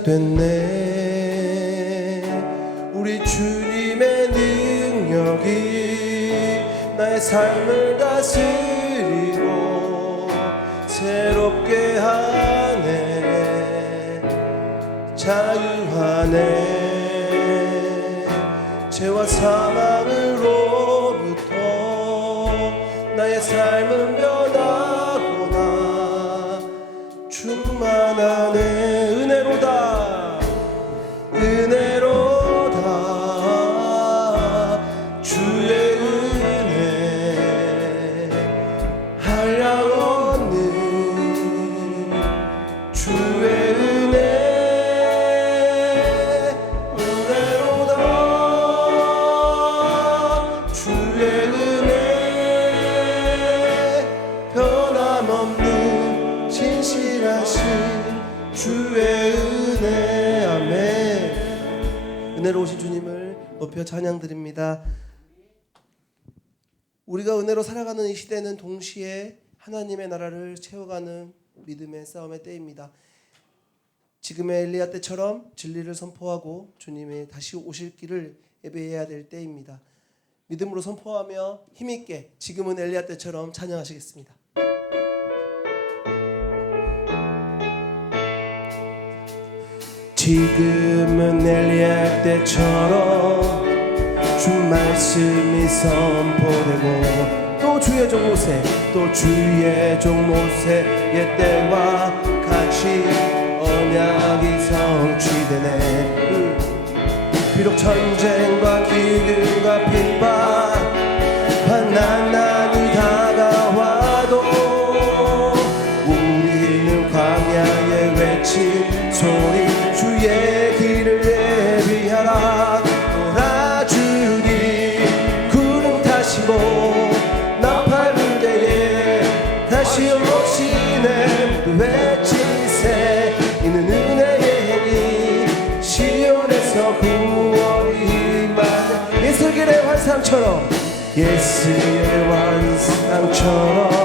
시작됐네. 우리 주님의 능력이 나의 삶을 다스리고 새롭게 하네. 자유하네. 죄와 사망으로부터 나의 삶은 변하구나 충만하네 은혜로우신 주님을 높여 찬양드립니다 우리가 은혜로 살아가는 이 시대는 동시에 하나님의 나라를 채워가는 믿음의 싸움의 때입니다. 지금의 엘리야 때처럼 진리를 선포하고 주님이 다시 오실 길을 예배해야 될 때입니다. 믿음으로 선포하며 힘있게 지금은 엘리야 때처럼 찬양하시겠습니다. 지금은 엘리야 때처럼 주 말씀이 선포되고 또 주의 종 모세 또 주의 종 모세의 때와 같이 언약이 성취되네. 비록 전쟁과 기근과 환상처럼 예수의 환상처럼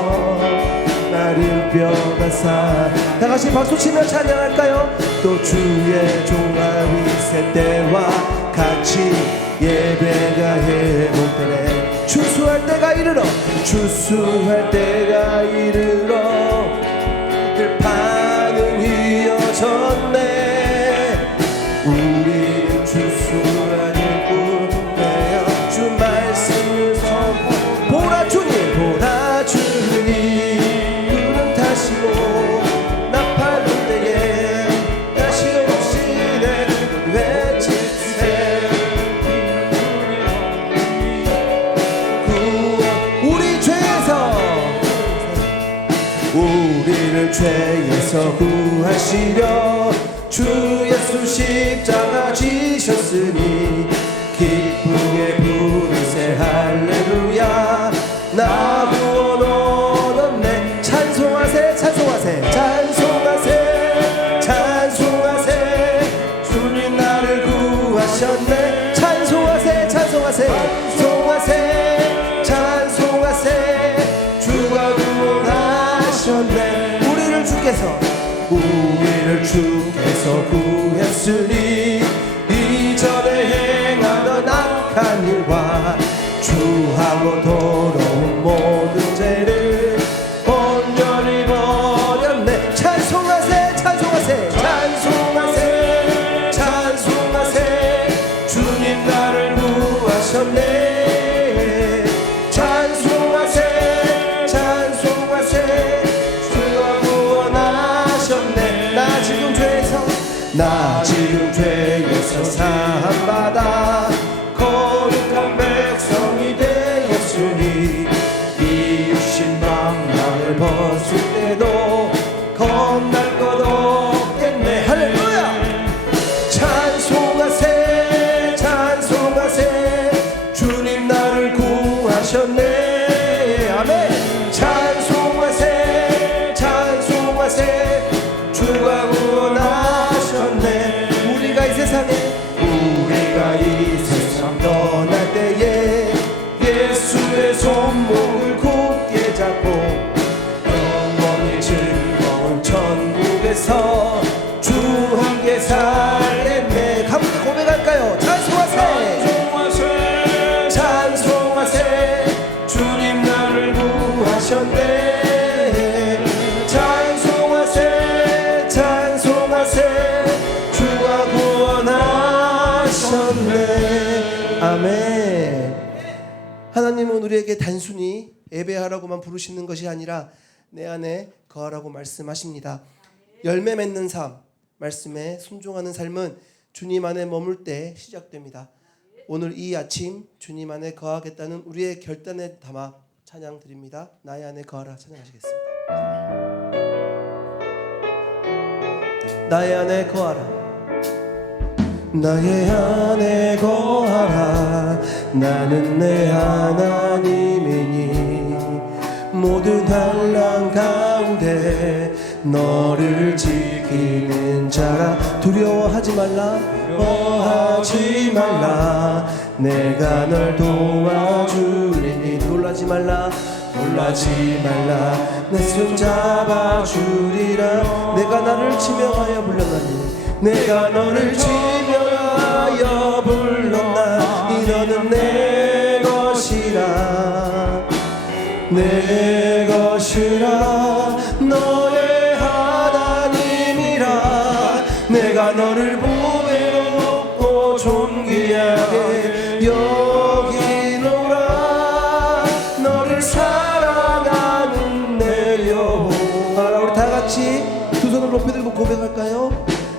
나를 뼈가 다 같이 박수치며 찬양할까요? 또 주의 종아리새 때와 같이 예배가 회복되네. 추수할 때가 이르러 추수할 때가 이르러 죄에서 구하시려 주 예수 십자가 지셨으니 기쁘게 부르세 할렐 주께서. 우리를 주께서 구했으니 이전에 행하던 악한 일과 주하고 더러운 모든 살겠네 가볍게 고백할까요? 찬송하세. 찬송하세. 찬송하세. 주님 나를 구하셨네. 찬송하세. 찬송하세. 주가 구원하셨네. 아멘. 하나님은 우리에게 단순히 예배하라고만 부르시는 것이 아니라 내 안에 거하라고 말씀하십니다. 열매 맺는 삶 말씀에 순종하는 삶은 주님 안에 머물 때 시작됩니다 오늘 이 아침 주님 안에 거하겠다는 우리의 결단에 담아 찬양 드립니다. 나의 안에 거하라 찬양하시겠습니다. 나의 안에 거하라 나의 안에 거하라 나는 내 하나님이니 모든 환란 가운데 너를 지키는 자라. 두려워하지 말라 두려워하지 말라. 내가 널 도와주리니 놀라지 말라 놀라지 말라. 내 손 잡아주리라. 내가 나를 지명하여 불렀나니 내가 너를 지명하여 불렀나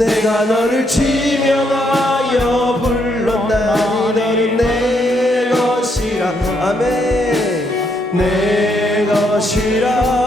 내가 너를 지명하여 불렀나니 너는 내 것이라. 아멘. 내 것이라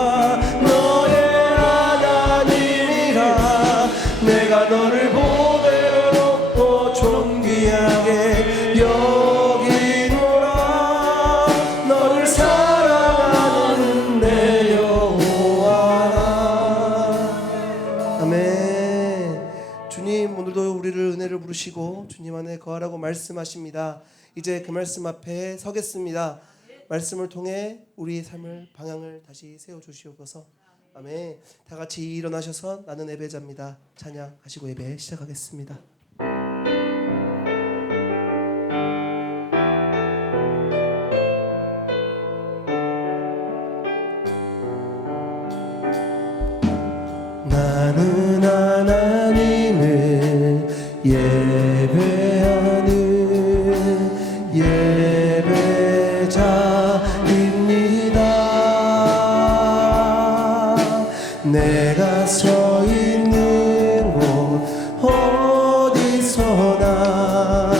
안에 거하라고 말씀하십니다. 이제 그 말씀 앞에 서겠습니다. 말씀을 통해 우리의 삶을 방향을 다시 세워 주시옵소서. 아멘. 다 같이 일어나셔서 나는 예배자입니다. 찬양하시고 예배 시작하겠습니다. 나는 하나님을 예 God.